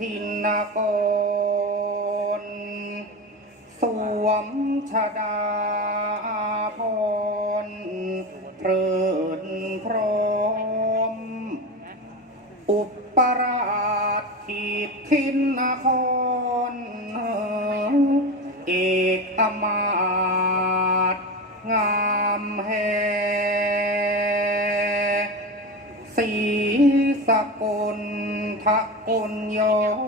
ทินกรสวมชดาพรเพลินพร้มอุปราชขีดทินนครเอกอมาตงามแห่ 哦，牛。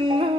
Oh.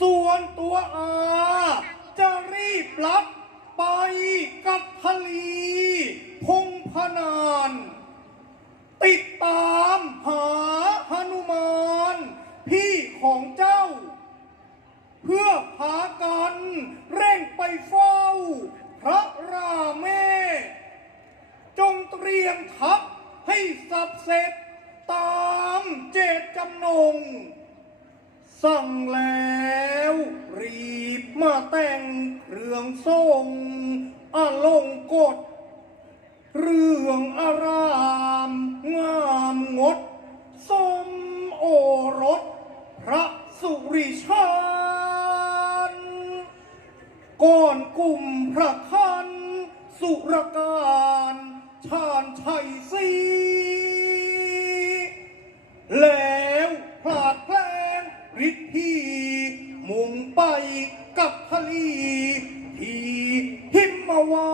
ส่วนตัวอาจะรีบรับไปกับทลีพงพนาน ติดตามหาหนุมานพี่ของเจ้า เพื่อพากันเร่งไปเฝ้า พระราเมศจงเตรียมทัพให้สับเสร็จตามเจตจำนง สั่งแล้วรีบมาแต่งเรื่องทรงอาลงกฎเรื่องอารามงามงดสมโอรส พระสุริชานก่อนกลุ่มพระคันสุรการชาญชัยศรีแล้วพลาด ไปกับพลีที่หิมมาวา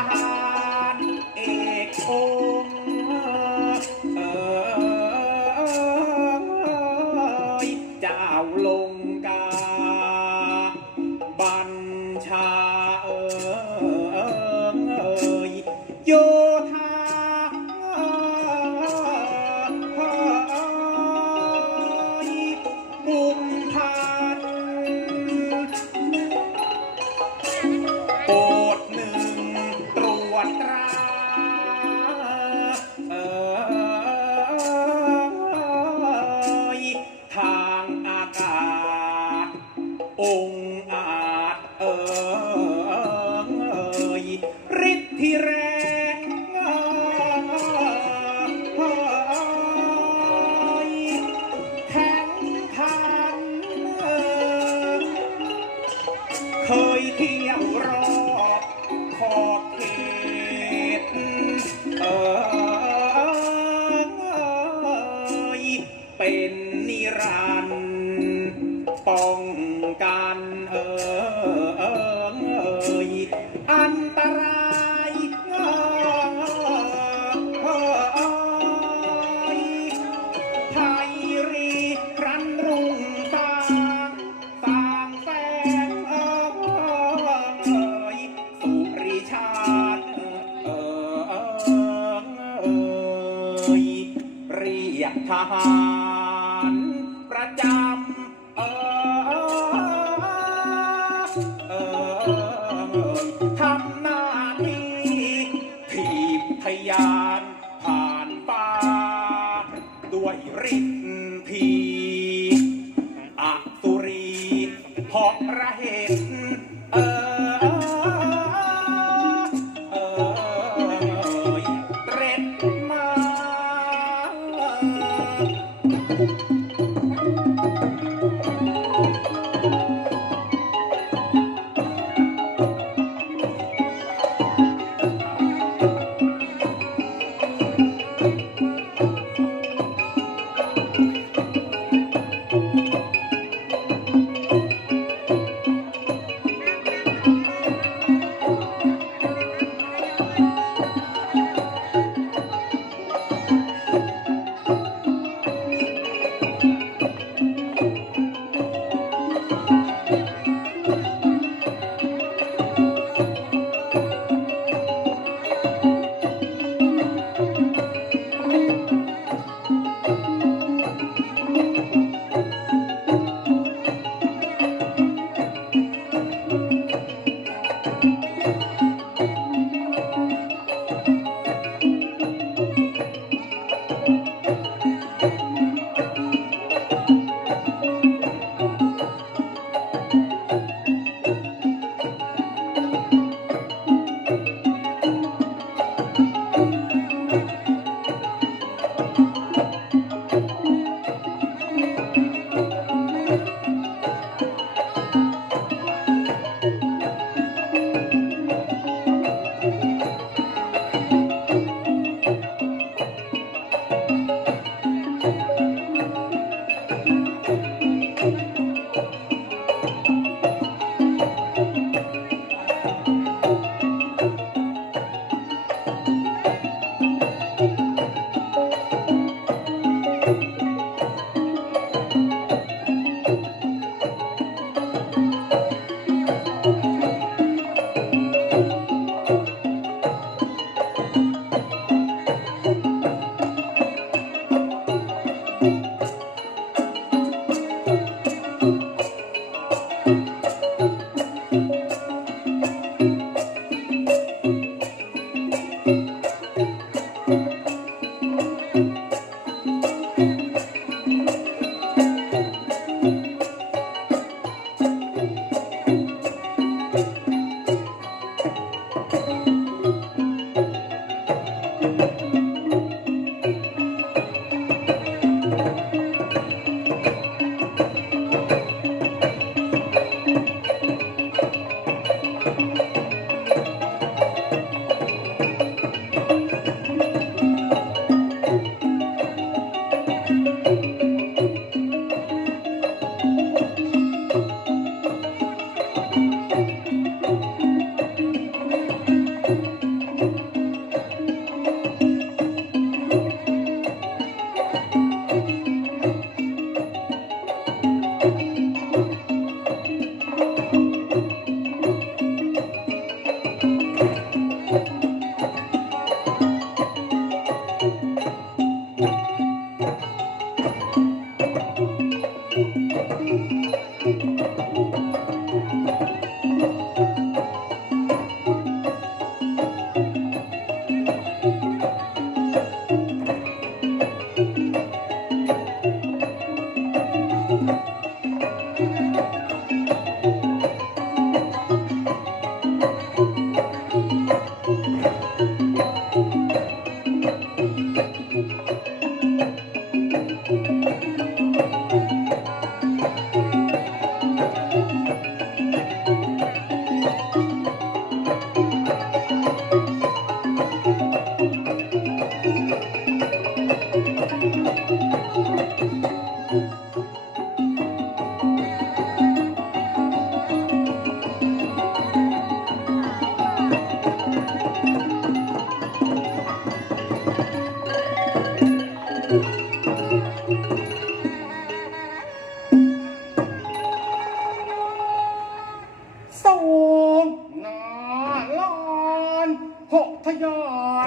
ารเอกโท Yeah. ปร หกทยา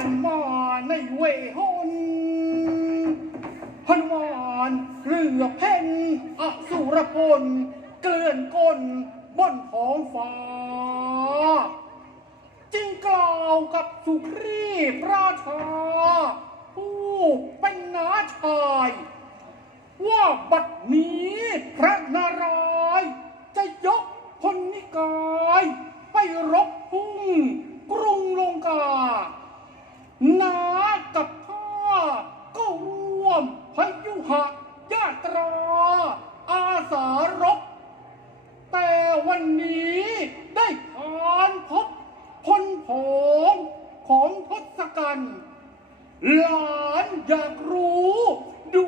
นมานในเวหนฮนมานเรือเพ่นอสุรพล เกลื่อนก้นบนของฟ้า จึงกล่าวกับสุครีพราชา ผู้เป็นนาชาย ว่าบัดนี้พระนาราย จะยกพลนิกาย ไปรบพุ่ง กรุงลงกานากับข้าก็ร่วมพยุหะญาตรา อาสารบ แต่วันนี้ได้ผ่านพบพลผงของทศกัณฐ์หลานอยากรู้ ดู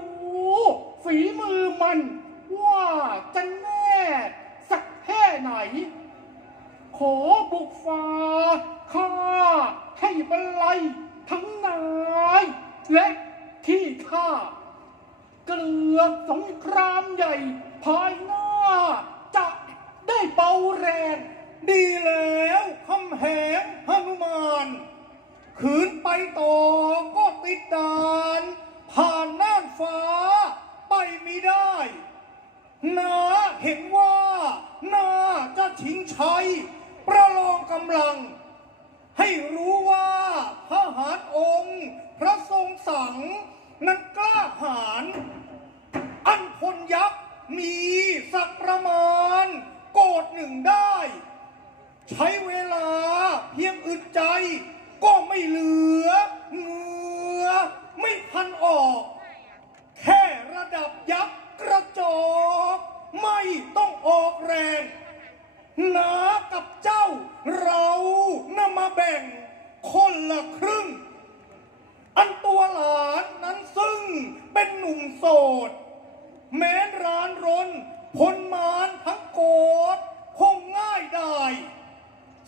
ฝีมือมัน ว่าจะแน่สักแค่ไหน ขอบุกฟ้า ข้าให้บรรลัยทั้งนาย และที่ข้าเกลือสงครามใหญ่ ภายหน้า จะได้เบาแรง ดีแล้วคำแหงหนุมานขืนไปต่อก็ติดด่าน ผ่านน่านฟ้า ไปไม่ได้นาเห็นว่า น่าจะชิงชัย ประลองกำลัง ให้รู้ว่าทหารองค์ พระทรงสั่งนั้นกล้าหาญอันพลยักษ์มีสักประมาณ โกดหนึ่งได้ ใช้เวลาเพียงอึดใจ ก็ไม่เหลือเหงือไม่พันออก แค่ระดับยักษ์กระจอก ไม่ต้องออกแรง นากับเจ้า เรานำมาแบ่งคนละครึ่ง อันตัวหลานนั้นซึ่งเป็นหนุ่มโสด แม้นร้านรนพลมานทั้งโกดคงง่ายได้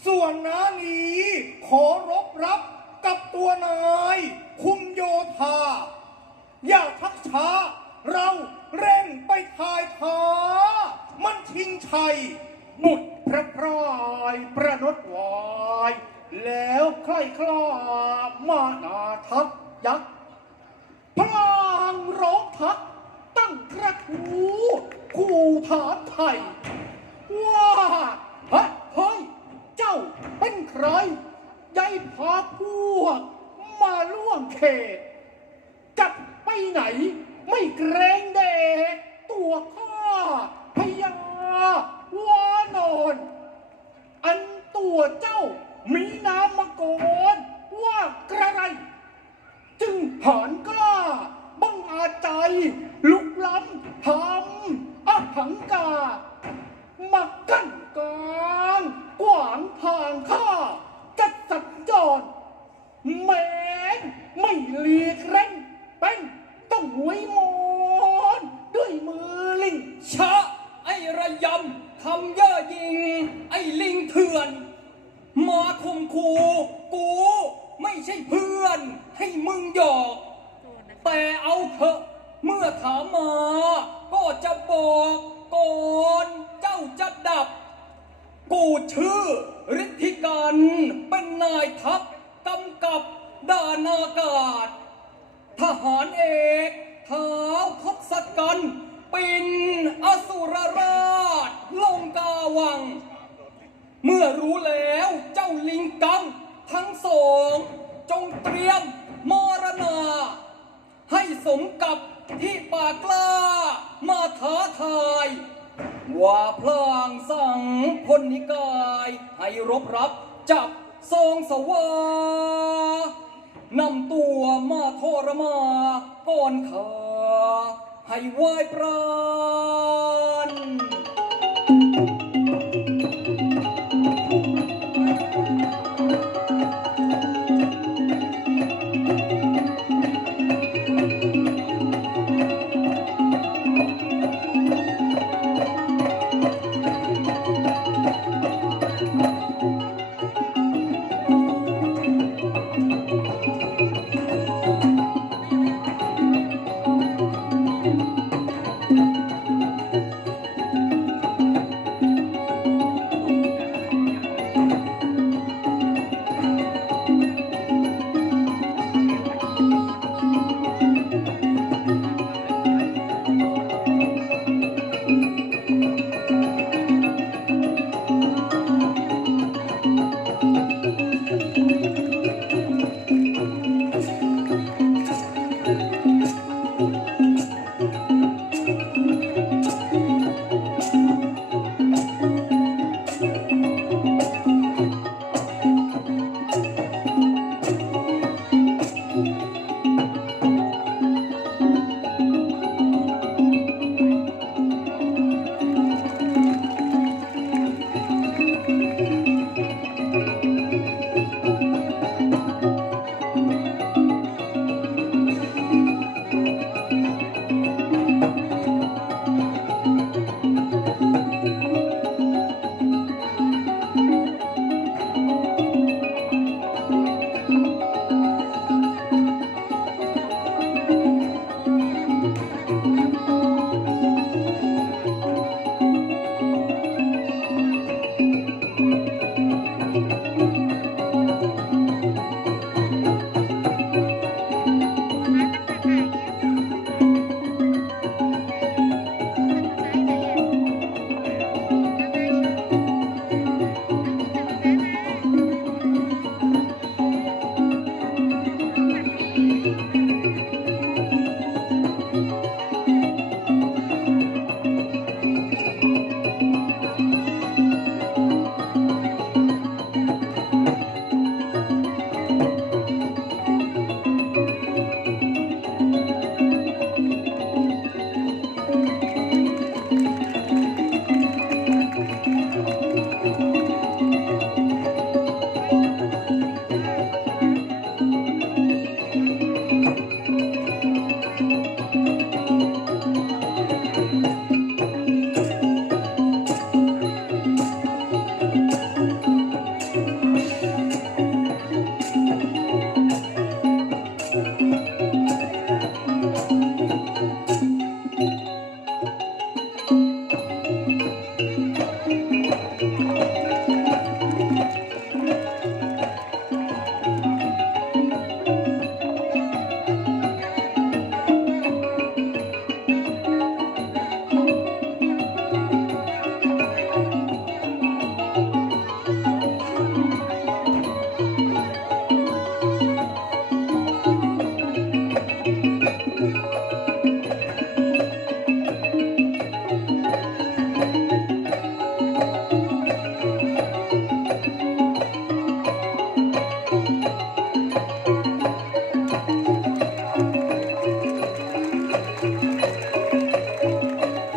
ส่วนน้านี้ขอรบรับกับตัวนาย คุมโยธา อย่าทักช้า เราเร่งไปทายท้ามันชิงชัย บุตรพระพรายประนดวายแล้วใครคลามานาทักยักษ์พลางร้องทักตั้งกระทูคู่ถามไทย ว่าฮะเฮ้ยเจ้าเป็นใครยายพาพวก มาล่วงเขต จับไปไหน ไม่เกรงเดกตัวข้าพญาว่า นอน อันตัวเจ้ามีนามมาก่อนว่ากระไร จึงหานกล้าบังอาจใจ ลุกล้ำทำอหังกามากั้นกลางกวางทางข้าจะสัญจรแม้นไม่หลีกเล่นเป็นต้องหวยมอน ด้วยมือลิงชะไอระยำ ทำเย่อหยิง ไอ้ลิงเถื่อน มาข่มคูกูไม่ใช่เพื่อน ให้มึงหยอก แต่เอาเถอะเมื่อถามมา ก็จะบอกก่อนเจ้าจะดับ กูชื่อฤทธิกันเป็นนายทัพกำกับด่านอากาศ ทหารเอกเท้าวทศกัณฐ์ ปินอสุรราช ลงกาวัง เมื่อรู้แล้วเจ้าลิงกังทั้งสอง จงเตรียมมรณา ให้สมกับที่ปากกล้ามาท้าทาย ว่าพลางสั่งพลนิกาย ให้รบรับจับทรงสวานำตัวมาทรมาก่อนขา ให้ไหวปราน